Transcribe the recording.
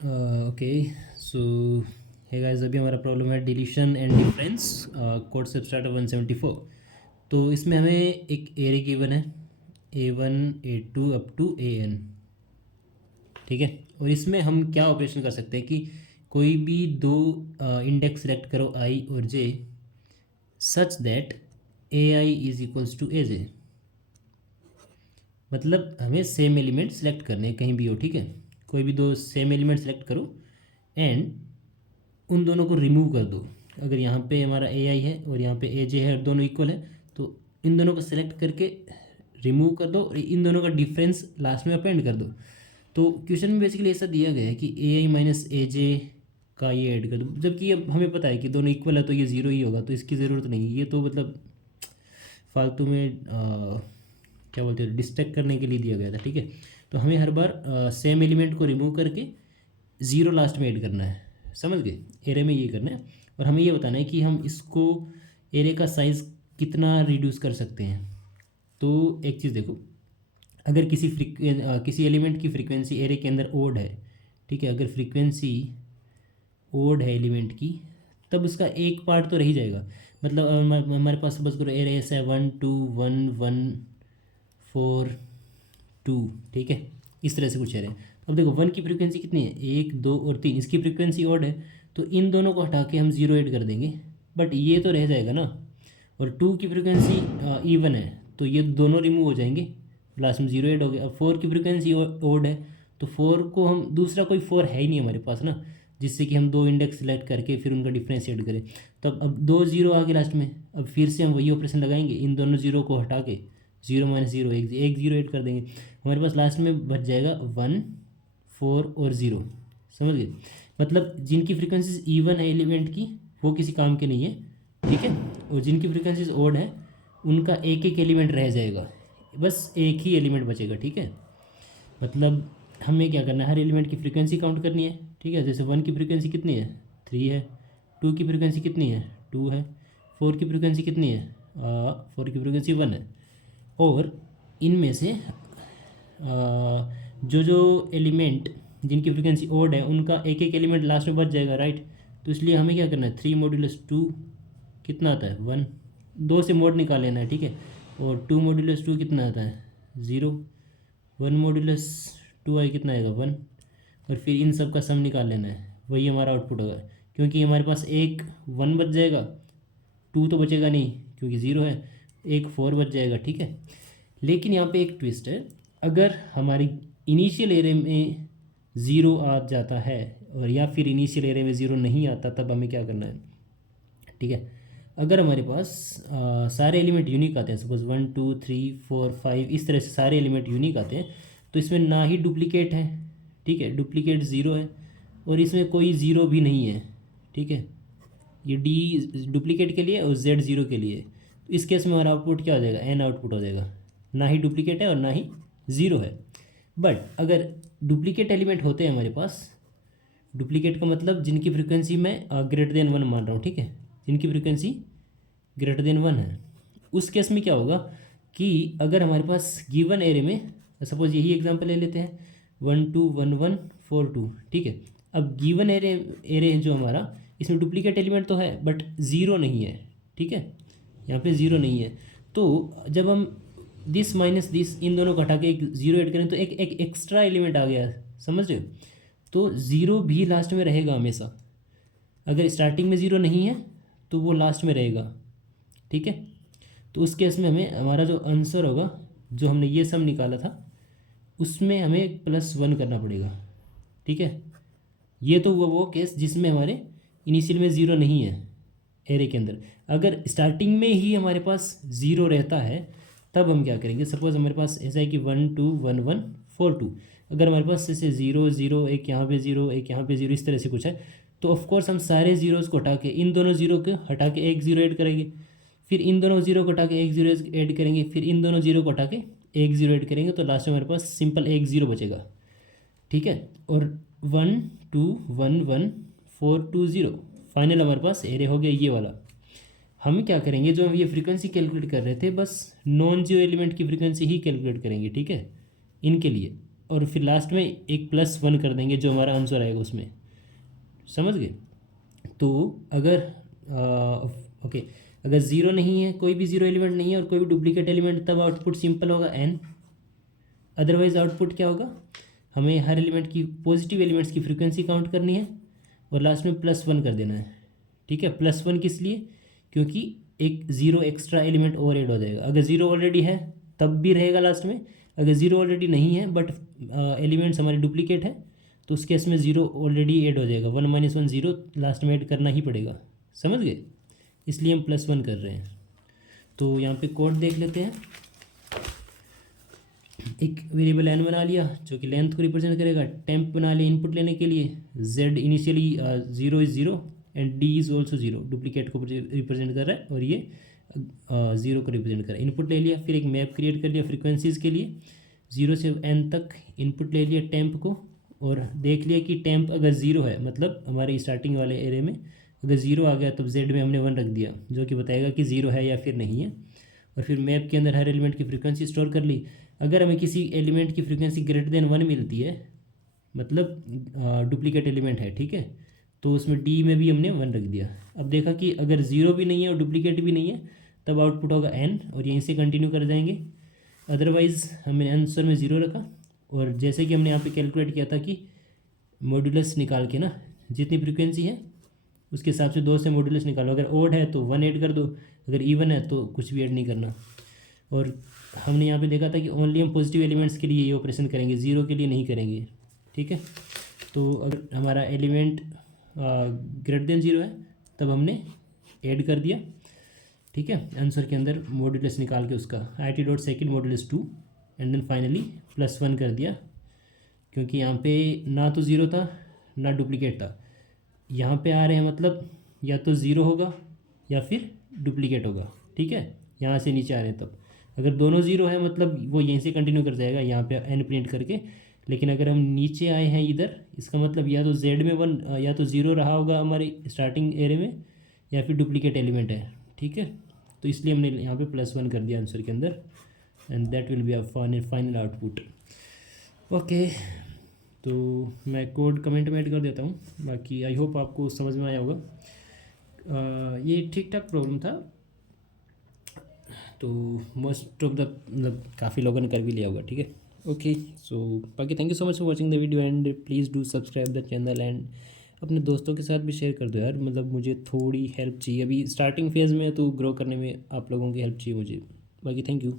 Okay so है guys, अभी हमारा प्रॉब्लम है डिलीशन एंड डिफरेंस, कोड से स्टार्ट 174। तो इसमें हमें एक एरे गिवन है A1 A2 up to AN, ठीक है। और इसमें हम क्या ऑपरेशन कर सकते हैं कि कोई भी दो इंडेक्स सेलेक्ट करो I और J such that AI is equals to AJ। मतलब हमें सेम एलिमेंट सेलेक्ट करने हैं कहीं भी हो, ठीक है। कोई भी दो सेम एलिमेंट सेलेक्ट करो एंड उन दोनों को रिमूव कर दो। अगर यहाँ पे हमारा AI है और यहाँ पे AJ है और दोनों इक्वल है, तो इन दोनों को सेलेक्ट करके रिमूव कर दो और इन दोनों का डिफरेंस लास्ट में अपेंड कर दो। तो क्वेश्चन में बेसिकली ऐसा दिया गया है कि AI माइनस AJ का ये ऐड कर दो, जबकि ये हमें पता है कि दोनों इक्वल है तो ये ज़ीरो ही होगा, तो इसकी ज़रूरत नहीं है। ये तो मतलब फालतू में क्या बोलते हैं, डिस्ट्रैक्ट करने के लिए दिया गया था, ठीक है। तो हमें हर बार सेम एलिमेंट को रिमूव करके ज़ीरो लास्ट में ऐड करना है, समझ गए। एरे में ये करना है और हमें ये बताना है कि हम इसको एरे का साइज़ कितना रिड्यूस कर सकते हैं। तो एक चीज़ देखो, अगर किसी एलिमेंट की फ्रीक्वेंसी एरे के अंदर ओड है, ठीक है, अगर फ्रीक्वेंसी ओड है एलिमेंट की, तब उसका एक पार्ट तो रह ही जाएगा। मतलब हमारे पास बस करो एरे ऐसा है 1 2 1 1 4 2, ठीक है, इस तरह से कुछ एरे। अब देखो 1 की फ्रीक्वेंसी कितनी है, 1 2 और 3, इसकी फ्रीक्वेंसी ओड है, तो इन दोनों को हटा के हम ज़ीरो ऐड कर देंगे, बट ये तो रह जाएगा ना। और 2 की फ्रीक्वेंसी इवन है, तो ये दोनों रिमूव हो जाएंगे, लास्ट में ज़ीरो ऐड हो गया। अब 4 की फ्रीक्वेंसी ओड है, तो 4 को हम दूसरा कोई 4 है ही नहीं हमारे पास ना, जिससे कि हम दो इंडेक्स सेलेक्ट करके फिर उनका डिफ्रेंशिएट करें। तो अब दो जीरो आ गए लास्ट में, अब फिर से हम वही ऑपरेशन लगाएंगे, इन दोनों जीरो को हटा के जीरो माइनस जीरो एक जीरो ऐड कर देंगे, हमारे पास लास्ट में बच जाएगा 1 4 और ज़ीरो, समझ गए। मतलब जिनकी फ्रीक्वेंसीज इवन है एलिमेंट की, वो किसी काम के नहीं है, ठीक है। और जिनकी फ्रीक्वेंसीज ओड है, उनका एक एक एलिमेंट रह जाएगा, बस एक ही एलिमेंट बचेगा, ठीक है। मतलब हमें क्या करना है, हर एलिमेंट की फ्रीक्वेंसी काउंट करनी है, ठीक है। जैसे 1 की फ्रीक्वेंसी कितनी है, 3 है। 2 की फ्रीक्वेंसी कितनी है, 2 है। 4 की फ्रीक्वेंसी कितनी है, 4 की फ्रीक्वेंसी 1 है। और इनमें से जो जो एलिमेंट जिनकी फ्रीक्वेंसी ओड है, उनका एक एक एलिमेंट लास्ट में बच जाएगा, राइट। तो इसलिए हमें क्या करना है, 3 मॉड्यूलस 2 कितना आता है, 1। 2 से मोड निकाल लेना है, ठीक है। और 2 मॉड्यूलस 2 कितना आता है, 0। 1 मॉड्यूलस 2 आई कितना आएगा, 1। और फिर इन सब का सम निकाल लेना है, वही हमारा आउटपुट होगा। क्योंकि हमारे पास एक 1 बच जाएगा, 2 तो बचेगा नहीं क्योंकि 0 है, एक 4 बच जाएगा, ठीक है। लेकिन यहाँ पे एक ट्विस्ट है, अगर हमारी इनिशियल एरे में ज़ीरो आ जाता है और या फिर इनिशियल एरे में ज़ीरो नहीं आता, तब हमें क्या करना है, ठीक है। अगर हमारे पास सारे एलिमेंट यूनिक आते हैं, सपोज 1 2 3 4 5, इस तरह से सारे एलिमेंट यूनिक आते हैं, तो इसमें ना ही डुप्लीकेट है, ठीक है, डुप्लीकेट ज़ीरो है, और इसमें कोई ज़ीरो भी नहीं है, ठीक है। ये डी डुप्लीकेट के लिए और जेड ज़ीरो के लिए, तो इस केस में हमारा आउटपुट क्या हो जाएगा, एन आउटपुट हो जाएगा, ना ही डुप्लीकेट है और ना ही ज़ीरो है। बट अगर डुप्लीकेट एलिमेंट होते हैं हमारे पास, डुप्लीकेट का मतलब जिनकी फ्रीक्वेंसी मैं ग्रेटर देन 1 मान रहा हूँ, ठीक है, जिनकी फ्रीक्वेंसी ग्रेटर देन 1 है, उस केस में क्या होगा कि अगर हमारे पास गिवन एरे में, सपोज यही एग्जांपल ले लेते हैं, 1 2 1 1 4 2, ठीक है। अब गिवन एरे एरे जो हमारा, इसमें डुप्लीकेट एलिमेंट तो है बट ज़ीरो नहीं है, ठीक है, यहाँ पे ज़ीरो नहीं है। तो जब हम दिस माइनस दिस, इन दोनों को हटा के एक ज़ीरो ऐड करें, तो एक एक एक्स्ट्रा एलिमेंट आ गया, समझ रहे हो। तो ज़ीरो भी लास्ट में रहेगा हमेशा, अगर स्टार्टिंग में ज़ीरो नहीं है तो वो लास्ट में रहेगा, ठीक है। तो उस केस में हमें हमारा जो आंसर होगा, जो हमने ये सम निकाला था, उसमें हमें +1 करना पड़ेगा, ठीक है। ये तो हुआ वो केस जिसमें हमारे इनिशियल में ज़ीरो नहीं है एरे के अंदर। अगर स्टार्टिंग में ही हमारे पास ज़ीरो रहता है, तब हम क्या करेंगे, सपोज हमारे पास ऐसा है कि 1 2 1 1 4 2, अगर हमारे पास जैसे 0 0, एक यहाँ पे 0 एक यहाँ पे 0, इस तरह से कुछ है, तो ऑफकोर्स हम सारे ज़ीरोज़ को हटा के, इन दोनों ज़ीरो को हटा के एक ज़ीरो ऐड करेंगे, फिर इन दोनों ज़ीरो को हटा के एक ज़ीरो ऐड करेंगे, फिर इन दोनों ज़ीरो को हटा के एक ज़ीरो ऐड करेंगे, तो लास्ट में हमारे पास सिंपल एक ज़ीरो बचेगा, ठीक है। और 1 2 1 1 4 2 0, फाइनल हमारे पास एरे हो गया ये वाला। हम क्या करेंगे, जो हम ये फ्रीक्वेंसी कैलकुलेट कर रहे थे, बस नॉन जीरो एलिमेंट की फ्रीक्वेंसी ही कैलकुलेट करेंगे, ठीक है, इनके लिए। और फिर लास्ट में एक +1 कर देंगे जो हमारा आंसर आएगा उसमें, समझ गए। तो अगर ओके, अगर ज़ीरो नहीं है, कोई भी ज़ीरो एलिमेंट नहीं है और कोई भी डुप्लीकेट एलिमेंट, तब आउटपुट सिंपल होगा n। अदरवाइज आउटपुट क्या होगा, हमें हर एलिमेंट की, पॉजिटिव एलिमेंट्स की फ्रीक्वेंसी काउंट करनी है और लास्ट में +1 कर देना है, ठीक है। +1 किस लिए, क्योंकि एक ज़ीरो एक्स्ट्रा एलिमेंट और ऐड हो जाएगा। अगर ज़ीरो ऑलरेडी है तब भी रहेगा लास्ट में, अगर ज़ीरो ऑलरेडी नहीं है बट एलिमेंट्स हमारे डुप्लीकेट है तो उस केस में ज़ीरो ऑलरेडी ऐड हो जाएगा, 1 - 1 ज़ीरो लास्ट में ऐड करना ही पड़ेगा, समझ गए। इसलिए हम +1 कर रहे हैं। तो यहाँ पे कोड देख लेते हैं। एक वेरिएबल n बना लिया जो कि लेंथ को रिप्रेजेंट करेगा, टेम्प बना लिया इनपुट लेने के लिए, z initially 0 is 0 and d is also 0, duplicate को रिप्रेजेंट कर रहा है और ये 0 को रिप्रेजेंट कर रहा है। इनपुट ले लिया, फिर एक मैप क्रिएट कर लिया फ्रीक्वेंसीज़ के लिए, 0 से n तक इनपुट ले लिया टेम्प को, और देख लिया कि टेम्प अगर 0 है, मतलब हमारे स्टार्टिंग वाले एरे में अगर 0 आ गया तो z में हमने 1 रख दिया जो कि बताएगा कि 0 है या फिर नहीं है। और फिर मैप के अंदर हर एलिमेंट की फ्रीक्वेंसी स्टोर कर ली। अगर हमें किसी एलिमेंट की फ्रीक्वेंसी ग्रेटर देन 1 मिलती है, मतलब डुप्लीकेट एलिमेंट है, ठीक है, तो उसमें डी में भी हमने 1 रख दिया। अब देखा कि अगर 0 भी नहीं है और डुप्लीकेट भी नहीं है तब आउटपुट होगा n, और यहीं से कंटिन्यू कर जाएंगे। अदरवाइज़ हमने आंसर में 0 रखा, और जैसे कि हमने यहाँ पे कैलकुलेट किया था कि मॉड्यूलस निकाल के ना, जितनी फ्रीक्वेंसी है उसके हिसाब से 2 से मॉड्यूलस निकालो। अगर ओड है तो 1 ऐड कर दो, अगर इवन है तो कुछ भी ऐड नहीं करना। और हमने यहाँ पे देखा था कि ओनली हम पॉजिटिव एलिमेंट्स के लिए ये ऑपरेशन करेंगे, ज़ीरो के लिए नहीं करेंगे, ठीक है। तो अगर हमारा एलिमेंट ग्रेटर देन 0 है तब हमने ऐड कर दिया, ठीक है, आंसर के अंदर मॉड्यूलस निकाल के उसका IT.second modulus 2 and then finally +1 कर दिया, क्योंकि यहाँ पे ना तो 0 था ना डुप्लीकेट था। यहाँ पे आ रहे हैं मतलब या तो 0 होगा या फिर डुप्लीकेट होगा, ठीक है। यहाँ से नीचे आ रहे हैं तब अगर दोनों 0 है मतलब वो यहीं से कंटिन्यू कर जाएगा यहाँ पे n प्रिंट करके। लेकिन अगर हम नीचे आए हैं इधर, इसका मतलब या तो z में 1 या तो 0 रहा होगा हमारे स्टार्टिंग एरे में, या फिर डुप्लीकेट एलिमेंट है, ठीक है। तो इसलिए हमने यहाँ पे +1 कर दिया आंसर के अंदर, and that will be a final output. Okay, तो मैं कोड कमेंट में ऐड कर देता हूँ। बाकी आई होप आपको समझ में आया होगा। ये ठीक ठाक प्रॉब्लम था, तो मोस्ट ऑफ द मतलब काफ़ी लोगों ने कर भी लिया होगा, ठीक है। ओके, सो बाकी thank you so much for watching the video and please do subscribe the channel and अपने दोस्तों के साथ भी शेयर कर दो यार, मतलब मुझे थोड़ी हेल्प चाहिए, अभी स्टार्टिंग फेज़ में है तो ग्रो करने में आप लोगों की हेल्प चाहिए मुझे। बाकी थैंक यू।